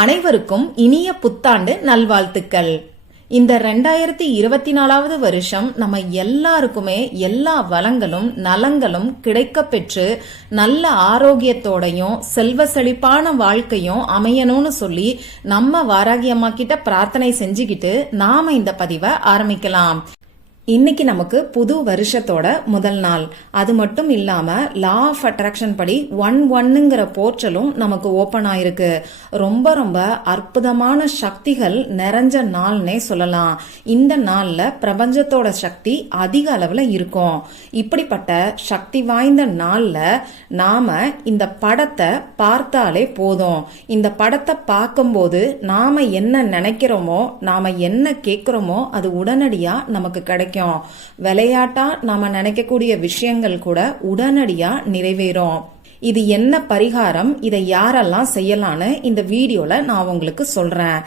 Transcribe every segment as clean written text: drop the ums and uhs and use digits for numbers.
அனைவருக்கும் இனிய புத்தாண்டு நல்வாழ்த்துக்கள். இந்த 2024வது வருஷம் நம்ம எல்லாருக்குமே எல்லா வளங்களும் நலங்களும் கிடைக்க பெற்று நல்ல ஆரோக்கியத்தோடையும் செல்வ செழிப்பான வாழ்க்கையும் அமையணும்னு சொல்லி நம்ம வாராகி அம்மா கிட்ட பிரார்த்தனை செஞ்சுக்கிட்டு நாம இந்த பதிவை ஆரம்பிக்கலாம். இன்னைக்கு நமக்கு புது வருஷத்தோட முதல் நாள். அது மட்டும் இல்லாம லா ஆஃப் அட்ராக்ஷன் படி 1-1ங்கிற போர்ட்டலும் நமக்கு ஓபன் ஆயிருக்கு. ரொம்ப ரொம்ப அற்புதமான சக்திகள் நிறைஞ்ச நாள்னே சொல்லலாம். இந்த நாள்ல பிரபஞ்சத்தோட சக்தி அதிக அளவுல இருக்கும். இப்படிப்பட்ட சக்தி வாய்ந்த நாள்ல நாம இந்த படத்தை பார்த்தாலே போதும். இந்த படத்தை பார்க்கும்போது நாம என்ன நினைக்கிறோமோ, நாம என்ன கேட்கிறோமோ அது உடனடியா நமக்கு கிடைக்கும். விளையாட்டா நாம நினைக்கக்கூடிய விஷயங்கள் கூட உடனடியா நிறைவேறும். இது என்ன பரிகாரம், இதை யாரெல்லாம் செய்யலான்னு இந்த வீடியோல நான் உங்களுக்கு சொல்றேன்.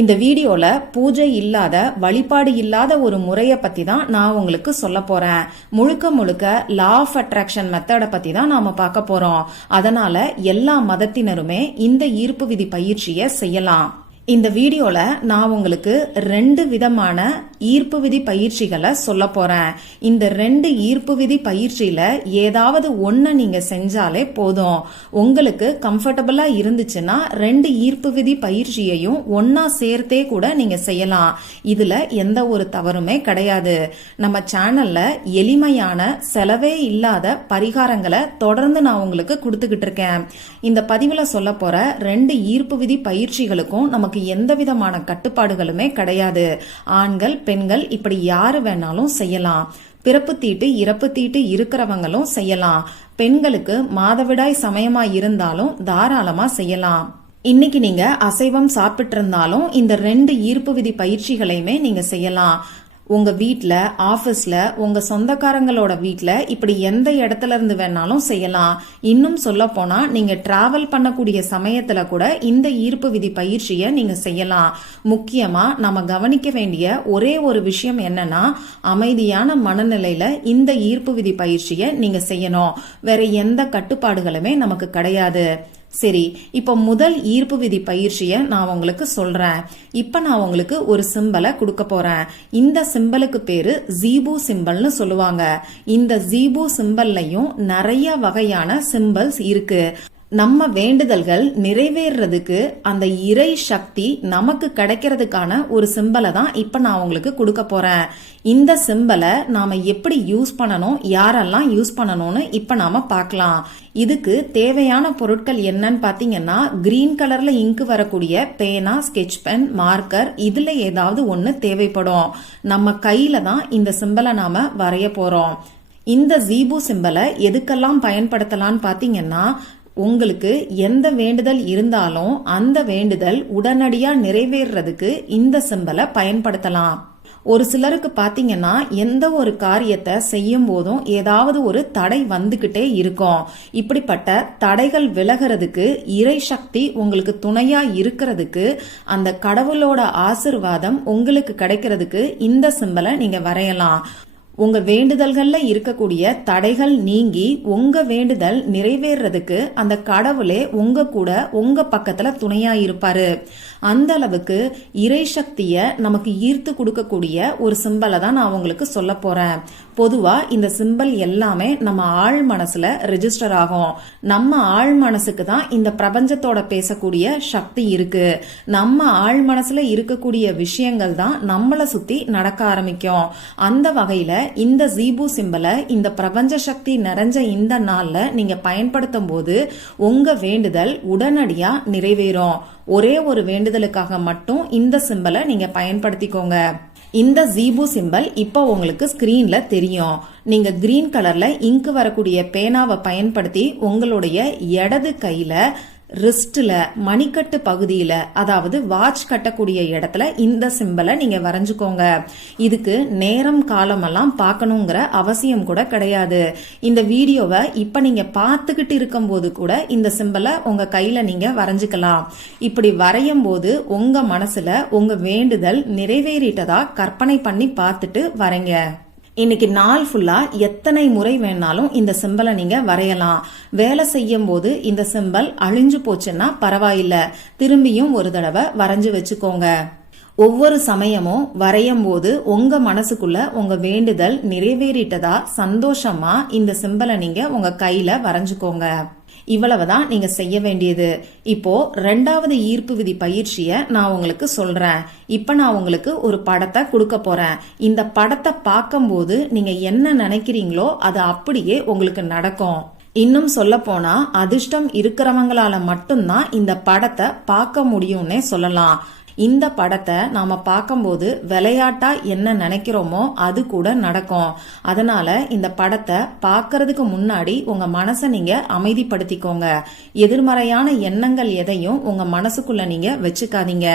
இந்த வீடியோல பூஜை இல்லாத வழிபாடு இல்லாத ஒரு முறைய பத்தி தான் நான் உங்களுக்கு சொல்ல போறேன். முழுக்க முழுக்க லா ஆஃப் அட்ராக்ஷன் மெத்தட பத்தி தான் நாம பார்க்க போறோம். அதனால எல்லா மதத்தினருமே இந்த ஈர்ப்பு விதி பயிற்சியை செய்யலாம். இந்த வீடியோல நான் உங்களுக்கு 2 விதமான ஈர்ப்பு விதி பயிற்சிகளை சொல்ல போறேன். இந்த 2 ஈர்ப்பு விதி பயிற்சியில ஏதாவது ஒண்ணு நீங்க செஞ்சாலே போதும். உங்களுக்கு கம்ஃபர்டபுளா இருந்துச்சுன்னா 2 ஈர்ப்பு விதி பயிற்சியையும் ஒன்னா சேர்த்தே கூட நீங்க செய்யலாம். இதுல எந்த ஒரு தவறுமே கிடையாது. நம்ம சேனல்ல எளிமையான செலவே இல்லாத பரிகாரங்களை தொடர்ந்து நான் உங்களுக்கு கொடுத்துக்கிட்டு இருக்கேன். இந்த பதிவுல சொல்ல போற 2 ஈர்ப்பு விதி பயிற்சிகளுக்கும் நமக்கு எந்த விதமான கட்டுப்பாடுகளுமே கிடையாது. ஆண்கள் பெண்கள் இப்படி யாரு வேணாலும் செய்யலாம். பிறப்பு தீட்டு இறப்பு தீட்டு இருக்கிறவங்களும் செய்யலாம். பெண்களுக்கு மாதவிடாய் சமயமா இருந்தாலும் தாராளமா செய்யலாம். இன்னைக்கு நீங்க அசைவம் சாப்பிட்டு இருந்தாலும் இந்த 2 ஈர்ப்பு விதி பயிற்சிகளையுமே நீங்க செய்யலாம். உங்க வீட்ல, ஆபீஸ்ல, உங்க சொந்தக்காரங்களோட வீட்ல இப்படி எந்த இடத்துல இருந்து வேணாலும் செய்யலாம். இன்னும் சொல்ல போனா நீங்க டிராவல் பண்ணக்கூடிய சமயத்துல கூட இந்த ஈர்ப்பு விதி பயிற்சியை நீங்க செய்யலாம். முக்கியமா நம்ம கவனிக்க வேண்டிய ஒரே ஒரு விஷயம் என்னன்னா, அமைதியான மனநிலையில இந்த ஈர்ப்பு விதி பயிற்சியை நீங்க செய்யணும். வேற எந்த கட்டுப்பாடுகளுமே நமக்கு கிடையாது. சரி, இப்ப முதல் ஈர்ப்பு விதி பயிற்சியை நான் உங்களுக்கு சொல்றேன். இப்ப நான் உங்களுக்கு ஒரு சிம்பலை கொடுக்க போறேன். இந்த சிம்பலுக்கு பேரு ஜீபு சிம்பல்னு சொல்லுவாங்க. இந்த ஜீபு சிம்பல்லையும் நிறைய வகையான சிம்பல்ஸ் இருக்கு. நம்ம வேண்டுதல்கள் நிறைவேறதுக்கு அந்த இறை சக்தி நமக்கு கிடைக்கிறதுக்கான ஒரு சிம்பலை தான் இப்ப நான் உங்களுக்கு கொடுக்க போறேன். இந்த சிம்பலை நாம எப்படி யூஸ் பண்ணணும், யாரெல்லாம் யூஸ் பண்ணணும்னு இப்ப நாம பார்க்கலாம். இதுக்கு தேவையான பொருட்கள் என்னன்னு பாத்தீங்கன்னா, கிரீன் கலர்ல இங்கு வரக்கூடிய பேனா, ஸ்கெட்ச் பென், மார்க்கர், இதுல ஏதாவது ஒண்ணு தேவைப்படும். நம்ம கையில தான் இந்த சிம்பலை நாம வரைய போறோம். இந்த ஜீபு சிம்பலை எதுக்கெல்லாம் பயன்படுத்தலாம்னு பாத்தீங்கன்னா, உங்களுக்கு எந்த வேண்டுதல் இருந்தாலும் அந்த வேண்டுதல் உடனடியா நிறைவேறதுக்கு இந்த சிம்பலை பயன்படுத்தலாம். ஒரு சிலருக்கு பாத்தீங்கன்னா, எந்த ஒரு காரியத்தை செய்யும் போதும் ஏதாவது ஒரு தடை வந்துகிட்டே இருக்கும். இப்படிப்பட்ட தடைகள் விலகிறதுக்கு, இறை சக்தி உங்களுக்கு துணையா இருக்கிறதுக்கு, அந்த கடவுளோட ஆசிர்வாதம் உங்களுக்கு கிடைக்கிறதுக்கு இந்த சிம்பலை நீங்க வரையலாம். உங்க வேண்டுதல்கள்ல இருக்கக்கூடிய தடைகள் நீங்கி உங்க வேண்டுதல் நிறைவேறதுக்கு அந்த கடவுளே உங்க கூட உங்க பக்கத்துல துணையா இருப்பாரு. அந்த அளவுக்கு இறை சக்திய நமக்கு ஈர்த்து கொடுக்கக்கூடிய ஒரு சிம்பலை தான் நான் உங்களுக்கு சொல்ல போறேன். பொதுவா இந்த சிம்பல் எல்லாமே நம்ம ஆழ் மனசுல ரெஜிஸ்டர் ஆகும். நம்ம ஆழ் மனசுக்கு தான் இந்த பிரபஞ்சத்தோட பேசக்கூடிய சக்தி இருக்கு. நம்ம ஆழ் மனசுல இருக்கக்கூடிய விஷயங்கள் தான் நம்மள சுத்தி நடக்க ஆரம்பிக்கும். அந்த வகையில இந்த ஜீபு சிம்பலை இந்த பிரபஞ்ச சக்தி நிறைஞ்ச இந்த நாள்ல நீங்க பயன்படுத்தும் போது உங்க வேண்டுதல் உடனடியா நிறைவேறும். ஒரே ஒரு வேண்டுதலுக்காக மட்டும் இந்த சிம்பலை நீங்க பயன்படுத்திக்கோங்க. இந்த ஜீபு சிம்பல் இப்ப உங்களுக்கு ஸ்கிரீன்ல தெரியும். நீங்க கிரீன் கலர்ல இங்கு வரக்கூடிய பேனாவை பயன்படுத்தி உங்களுடைய இடது கையில ரிஸ்ட்ல, மணிக்கட்டு பகுதியில, அதாவது வாட்ச் கட்டக்கூடிய இடத்துல இந்த சிம்பலை நீங்க வரைஞ்சுக்கோங்க. இதுக்கு நேரம் காலமெல்லாம் பார்க்கணுங்கிற அவசியம் கூட கிடையாது. இந்த வீடியோவை இப்ப நீங்க பார்த்துக்கிட்டு இருக்கும் போது கூட இந்த சிம்பலை உங்க கையில நீங்க வரைஞ்சுக்கலாம். இப்படி வரையும் போது உங்க மனசுல உங்க வேண்டுதல் நிறைவேறிட்டதா கற்பனை பண்ணி பார்த்துட்டு வரைங்க. இன்னைக்கு நாள் ஃபுல்லா எத்தனை முறை வேணாலும் இந்த சிம்பலை நீங்க வரையலாம். வேலை செய்யும் போது இந்த சிம்பல் அழிஞ்சு போச்சுன்னா பரவாயில்ல, திரும்பியும் ஒரு தடவை வரைஞ்சு வச்சுக்கோங்க. ஒவ்வொரு சமயமும் வரையும் போது உங்க மனசுக்குள்ள உங்க வேண்டுதல் நிறைவேறிட்டதா சந்தோஷமா இந்த சிம்பலை நீங்க உங்க கையில வரைஞ்சுக்கோங்க. இவ்வளவுதான் நீங்க செய்ய வேண்டியது. இப்போ 2வது ஈர்ப்பு விதி பயிற்சிய நான் உங்களுக்கு சொல்றேன். இப்ப நான் உங்களுக்கு ஒரு படத்தை கொடுக்க போறேன். இந்த படத்தை பார்க்கும்போது நீங்க என்ன நினைக்கிறீங்களோ அது அப்படியே உங்களுக்கு நடக்கும். இன்னும் சொல்ல போனா அதிர்ஷ்டம் இருக்கிறவங்களால மட்டும்தான் இந்த படத்தை பார்க்க முடியும்னே சொல்லலாம். இந்த படத்தை நாம பார்க்கும்போது விளையாட்டா என்ன நினைக்கிறோமோ அது கூட நடக்கும். அதனால இந்த படத்தை பார்க்கறதுக்கு முன்னாடி உங்க மனசை நீங்க அமைதிப்படுத்திக்கோங்க. எதிர்மறையான எண்ணங்கள் எதையும் உங்க மனசுக்குள்ள நீங்க வச்சுக்காதீங்க.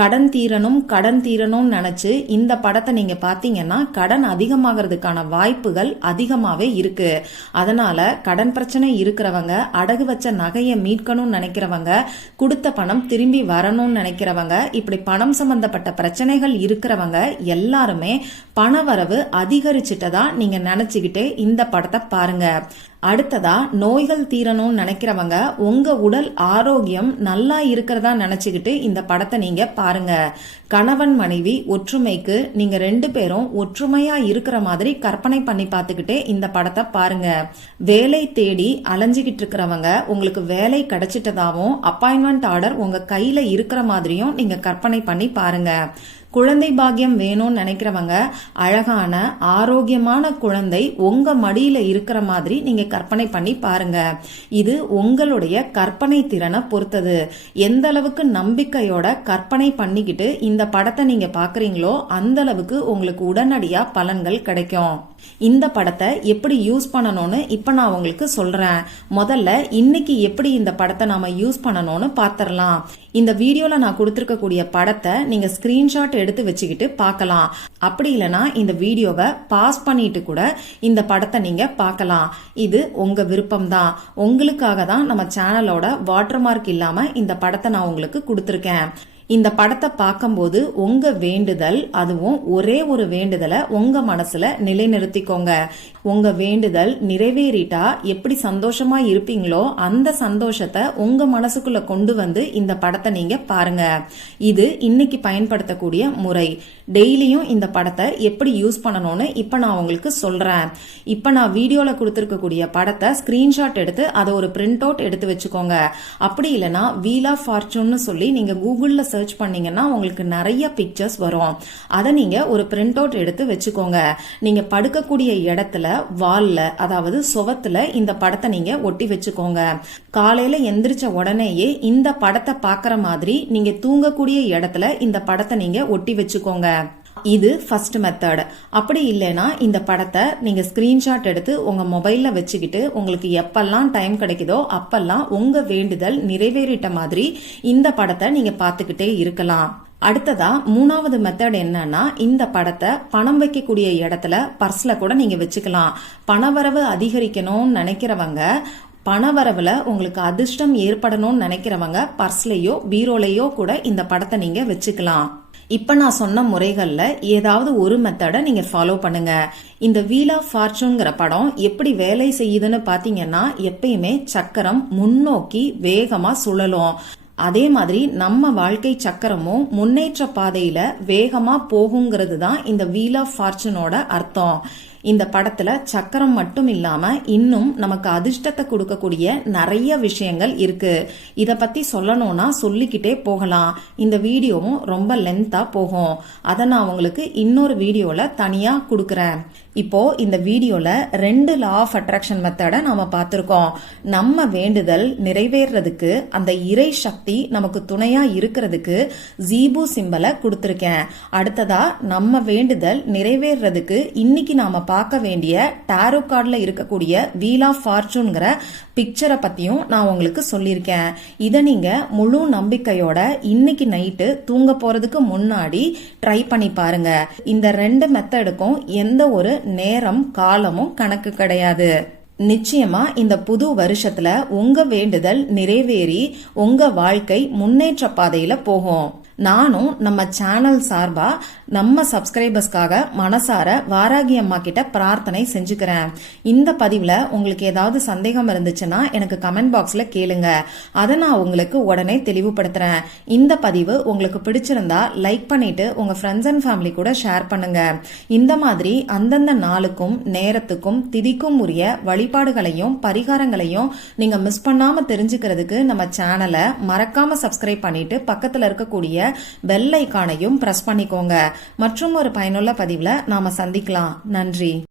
கடன் தீரணும் நினைச்சு இந்த படத்தை நீங்க பாத்தீங்கன்னா கடன் அதிகமாகிறதுக்கான வாய்ப்புகள் அதிகமாவே இருக்கு. அதனால கடன் பிரச்சனை இருக்கிறவங்க, அடகு வச்ச நகையை மீட்கணும்னு நினைக்கிறவங்க, கொடுத்த பணம் திரும்பி வரணும்னு நினைக்கிறவங்க, இப்படி பணம் சம்பந்தப்பட்ட பிரச்சனைகள் இருக்கிறவங்க எல்லாருமே பணவரவு அதிகரிச்சிட்டதா நீங்க நினைச்சுக்கிட்டு இந்த படத்தை பாருங்க. அடுத்ததா நோய்கள் தீரணும்னு நினைக்கிறவங்க, உங்க உடல் ஆரோக்கியம் நல்லா இருக்கிறதா நினைச்சுக்கிட்டு இந்த படத்தை நீங்க பாருங்க. கணவன் மனைவி ஒற்றுமைக்கு நீங்க 2 பேரும் ஒற்றுமையா இருக்கிற மாதிரி கற்பனை பண்ணி பார்த்துக்கிட்டே இந்த படத்தை பாருங்க. வேலை தேடி அலைஞ்சுகிட்டு இருக்கிறவங்க, உங்களுக்கு வேலை கிடைச்சிட்டதாவும் அப்பாயின்மெண்ட் ஆர்டர் உங்க கையில இருக்கிற மாதிரியும் நீங்க கற்பனை பண்ணி பாருங்க. குழந்தை பாக்கியம் வேணும்னு நினைக்கிறவங்க, அழகான ஆரோக்கியமான குழந்தை உங்க மடியில இருக்கிற மாதிரி நீங்க கற்பனை பண்ணி பாருங்க. இது உங்களுடைய கற்பனை திறனை பொறுத்தது. எந்த அளவுக்கு நம்பிக்கையோட கற்பனை பண்ணிக்கிட்டு இந்த படத்தை நீங்க பாக்குறீங்களோ அந்த அளவுக்கு உங்களுக்கு உடனடியா பலன்கள் கிடைக்கும். இந்த படத்தை எப்படி யூஸ் பண்ணணும்னு இப்ப நான் உங்களுக்கு சொல்றேன். முதல்ல இன்னைக்கு எப்படி இந்த படத்தை நாம யூஸ் பண்ணணும்னு பாத்திரலாம். இந்த வீடியோல நான் கொடுத்திருக்கக்கூடிய படத்தை நீங்க ஸ்கிரீன்ஷாட் எடுத்து வச்சுக்கிட்டு பார்க்கலாம். அப்படி இல்லைன்னா இந்த வீடியோவை பாஸ் பண்ணிட்டு கூட இந்த படத்தை நீங்க பார்க்கலாம். இது உங்க விருப்பம் தான். உங்களுக்காக தான் நம்ம சேனலோட வாட்டர் மார்க் இல்லாம இந்த படத்தை நான் உங்களுக்கு கொடுத்திருக்கேன். இந்த படத்தை பார்க்கும்போது உங்க வேண்டுதல், அதுவும் ஒரே ஒரு வேண்டுதலை உங்க மனசுல நிலைநிறுத்திக்கோங்க. உங்க வேண்டுதல் நிறைவேறிட்டா எப்படி சந்தோஷமா இருப்பீங்களோ அந்த சந்தோஷத்தை உங்க மனசுக்குள்ள கொண்டு வந்து இந்த படத்தை நீங்க பாருங்க. இது இன்னைக்கு பயன்படுத்தக்கூடிய முறை. டெய்லியும் இந்த படத்தை எப்படி யூஸ் பண்ணணும்னு இப்ப நான் உங்களுக்கு சொல்றேன். இப்ப நான் வீடியோல கொடுத்திருக்கக்கூடிய படத்தை ஸ்கிரீன்ஷாட் எடுத்து அதை ஒரு பிரிண்ட் அவுட் எடுத்து வச்சுக்கோங்க. அப்படி இல்லைன்னா வீல் ஆஃப் ஃபார்ச்சூன் சொல்லி நீங்க கூகுள்ல சர்ச் பண்ணீங்கன்னா உங்களுக்கு நிறைய பிக்சர்ஸ் வரும். அதை நீங்க ஒரு பிரிண்ட் அவுட் எடுத்து வச்சுக்கோங்க. நீங்க படுக்கக்கூடிய இடத்துல, வால்ல, அதாவது சுவத்துல இந்த படத்தை நீங்க ஒட்டி வச்சுக்கோங்க. காலையில எந்திரிச்ச உடனேயே இந்த படத்தை பாக்குற மாதிரி நீங்க தூங்கக்கூடிய இடத்துல இந்த படத்தை நீங்க ஒட்டி வச்சுக்கோங்க. இது ஃபர்ஸ்ட் மெத்தட். அப்படி இல்லைன்னா இந்த படத்தை நீங்க ஸ்கிரீன்ஷாட் எடுத்து உங்க மொபைல்ல வச்சுக்கிட்டு உங்களுக்கு எப்பெல்லாம் டைம் கிடைக்குதோ அப்பெல்லாம் உங்க வேண்டுதல் நிறைவேறிட்ட மாதிரி இந்த படத்தை நீங்க பாத்துக்கிட்டே இருக்கலாம். அடுத்ததா 3வது மெத்தட் என்னன்னா, இந்த படத்தை பணம் வைக்கக்கூடிய இடத்துல, பர்ஸ்ல கூட நீங்க வச்சுக்கலாம். பணவரவு அதிகரிக்கணும்னு நினைக்கிறவங்க, பணவரவுல உங்களுக்கு அதிர்ஷ்டம் ஏற்படணும்னு நினைக்கிறவங்க பர்ஸ்லயோ பீரோலையோ கூட இந்த படத்தை நீங்க வச்சுக்கலாம். இப்ப நான் சொன்ன முறைகள்ல ஏதாவது ஒரு மெத்தடை நீங்க ஃபாலோ பண்ணுங்க. இந்த வீல் ஆஃப் ஃபார்ச்சூன்ங்கிற படம் எப்படி வேலை செய்யுதுன்னு பாத்தீங்கன்னா, எப்பயுமே சக்கரம் முன்னோக்கி வேகமா சுழலும். அதே மாதிரி நம்ம வாழ்க்கை சக்கரமும் முன்னேற்ற பாதையில வேகமா போகுங்கிறது தான் இந்த வீல் ஆஃப் ஃபார்ச்சூனோட அர்த்தம். இந்த படத்துல சக்கரம் மட்டும் இல்லாம இன்னும் நமக்கு அதிர்ஷ்டத்தை கொடுக்கக்கூடிய நிறைய விஷயங்கள் இருக்கு. இத பத்தி சொல்லணும்னா சொல்லிக்கிட்டே போகலாம். இந்த வீடியோவும் ரொம்ப லென்த்தா போகும். அதை நான் உங்களுக்கு இன்னொரு வீடியோல தனியா கொடுக்கறேன். இப்போ இந்த வீடியோல 2 லா ஆஃப் அட்ராக்ஷன் மெத்தட நாம பார்த்திருக்கோம். நம்ம வேண்டுதல் நிறைவேறதுக்கு, அந்த இறை சக்தி நமக்கு துணையா இருக்கிறதுக்கு ஜீபு சிம்பலை கொடுத்திருக்கேன். அடுத்ததா நம்ம வேண்டுதல் நிறைவேறதுக்கு இன்னைக்கு நாம பார்க்க வேண்டிய டாரோ கார்டுல இருக்கக்கூடிய வீல் ஆஃப் ஃபார்ச்சூன்ங்கிற பிக்சரை பத்தியும் நான் உங்களுக்கு சொல்லியிருக்கேன். இதை நீங்க முழு நம்பிக்கையோட இன்னைக்கு நைட்டு தூங்க போறதுக்கு முன்னாடி ட்ரை பண்ணி பாருங்க. இந்த 2 மெத்தடுக்கும் எந்த ஒரு நேரம் காலமும் கணக்கு கிடையாது. நிச்சயமா இந்த புது வருஷத்துல உங்க வேண்டுதல் நிறைவேறி உங்க வாழ்க்கை முன்னேற்ற பாதையில போகும். நானும் நம்ம சேனல் சார்பா நம்ம சப்ஸ்கிரைபர்ஸ்க்காக மனசார வாராகி அம்மா கிட்ட பிரார்த்தனை செஞ்சுக்கிறேன். இந்த பதிவுல உங்களுக்கு ஏதாவது சந்தேகம் இருந்துச்சுன்னா எனக்கு கமெண்ட் பாக்ஸ்ல கேளுங்க. அதை நான் உங்களுக்கு உடனே தெளிவுபடுத்துறேன். இந்த பதிவு உங்களுக்கு பிடிச்சிருந்தா லைக் பண்ணிட்டு உங்க ஃப்ரெண்ட்ஸ் அண்ட் ஃபேமிலி கூட ஷேர் பண்ணுங்க. இந்த மாதிரி அந்தந்த நாளுக்கும் நேரத்துக்கும் திதிக்கும் உரிய வழிபாடுகளையும் பரிகாரங்களையும் நீங்க மிஸ் பண்ணாம தெரிஞ்சுக்கிறதுக்கு நம்ம சேனலை மறக்காம சப்ஸ்கிரைப் பண்ணிட்டு பக்கத்துல இருக்கக்கூடிய பெல் ஐகானையும் பிரஸ் பண்ணிக்கோங்க. மற்றும் ஒரு பயனுள்ள பதிவுல நாம சந்திக்கலாம். நன்றி.